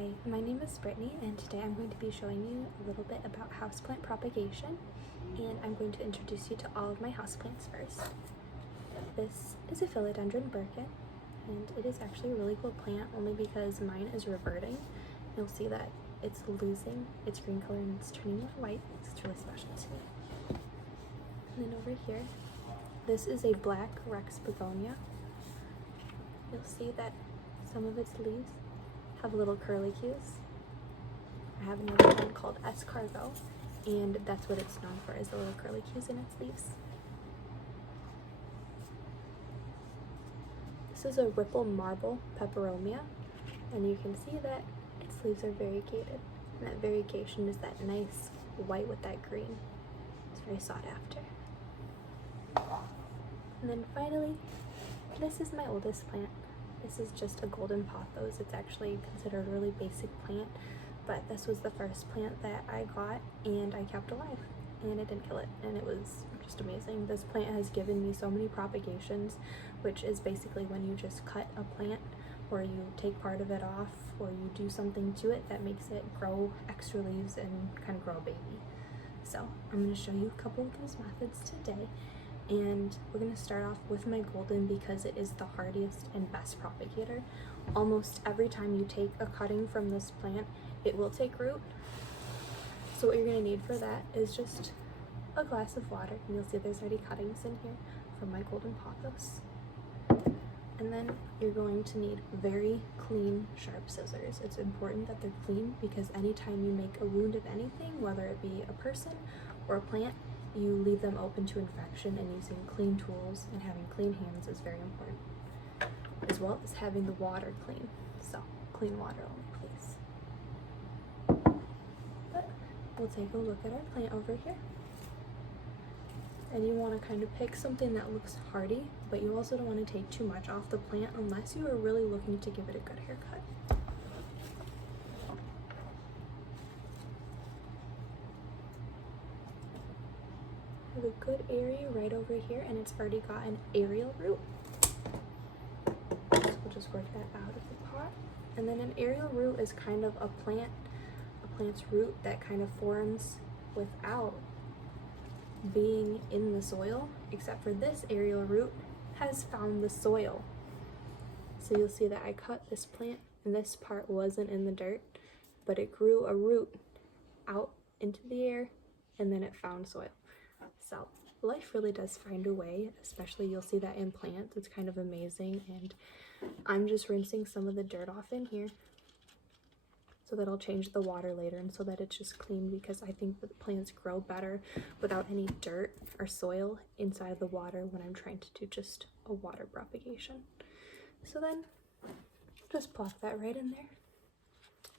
Hi, my name is Brittany, and today I'm going to be showing you a little bit about houseplant propagation, and I'm going to introduce you to all of my houseplants first. This is a philodendron birkin, and it is actually a really cool plant only because mine is reverting. You'll see that it's losing its green color and it's turning white. It's really special to me. And then over here, this is a black Rex begonia. You'll see that some of its leaves have little curlicues. I have another one called escargot, and that's what it's known for, is the little curlicues in its leaves. This is a ripple marble peperomia, and you can see that its leaves are variegated, and that variegation is that nice white with that green. It's very sought after. And then finally, this is my oldest plant. This is just a golden pothos. It's actually considered a really basic plant, but this was the first plant that I got and I kept alive, and it didn't kill it, and it was just amazing. This plant has given me so many propagations, which is basically when you just cut a plant or you take part of it off or you do something to it that makes it grow extra leaves and kind of grow a baby. So I'm going to show you a couple of those methods today. And we're going to start off with my golden because it is the hardiest and best propagator. Almost every time you take a cutting from this plant, it will take root. So what you're going to need for that is just a glass of water. And you'll see there's already cuttings in here from my golden pothos. And then you're going to need very clean, sharp scissors. It's important that they're clean because anytime you make a wound of anything, whether it be a person or a plant, you leave them open to infection, and using clean tools and having clean hands is very important, as well as having the water clean. So clean water only, please. But we'll take a look at our plant over here. And you want to kind of pick something that looks hardy, but you also don't want to take too much off the plant unless you are really looking to give it a good haircut. A good area right over here, and it's already got an aerial root. So we'll just work that out of the pot. And then an aerial root is kind of a plant's root that kind of forms without being in the soil, except for this aerial root has found the soil. So you'll see that I cut this plant and this part wasn't in the dirt, but it grew a root out into the air and then it found soil. So life really does find a way, especially you'll see that in plants. It's kind of amazing, and I'm just rinsing some of the dirt off in here so that I'll change the water later and so that it's just clean, because I think that plants grow better without any dirt or soil inside of the water when I'm trying to do just a water propagation. So then just plop that right in there,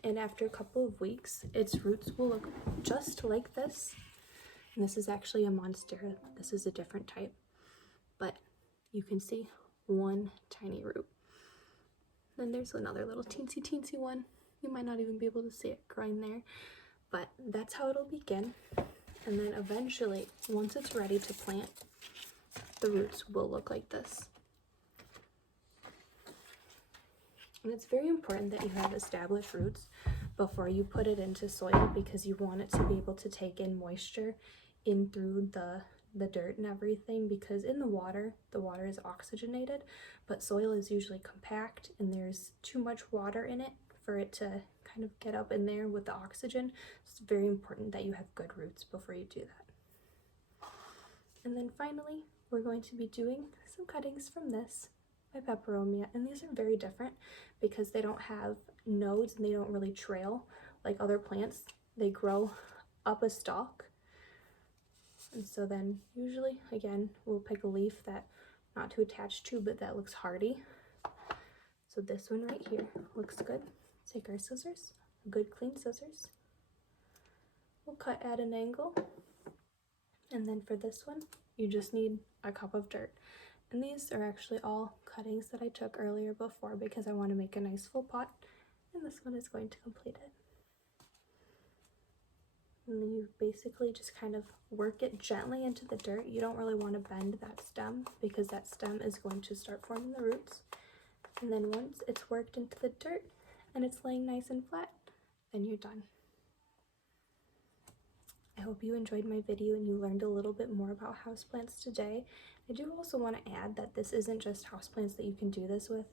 and after a couple of weeks its roots will look just like this. And this is actually a monstera. This is a different type, but you can see one tiny root. Then there's another little teensy one. You might not even be able to see it growing there, but that's how it'll begin. And then eventually, once it's ready to plant, the roots will look like this. And it's very important that you have established roots before you put it into soil, because you want it to be able to take in moisture in through the dirt and everything, because in the water is oxygenated, but soil is usually compact and there's too much water in it for it to kind of get up in there with the oxygen. It's very important that you have good roots before you do that. And then finally, we're going to be doing some cuttings from this by peperomia, and these are very different because they don't have nodes and they don't really trail like other plants. They grow up a stalk, and so then usually, again, we'll pick a leaf that not too attached to, but that looks hardy. So this one right here looks good. Take our scissors, good clean scissors. We'll cut at an angle, and then for this one you just need a cup of dirt. And these are actually all cuttings that I took earlier before because I want to make a nice full pot, and this one is going to complete it. And then you basically just kind of work it gently into the dirt. You don't really want to bend that stem because that stem is going to start forming the roots. And then once it's worked into the dirt, and it's laying nice and flat, then you're done. I hope you enjoyed my video and you learned a little bit more about houseplants today. I do also want to add that this isn't just houseplants that you can do this with.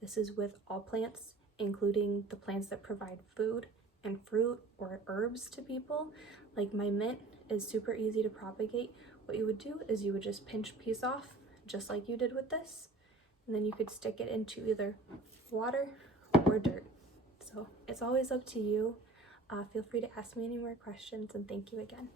This is with all plants, including the plants that provide food and fruit or herbs to people. Like my mint is super easy to propagate. What you would do is you would just pinch a piece off, just like you did with this, and then you could stick it into either water or dirt. So it's always up to you. Feel free to ask me any more questions, and thank you again.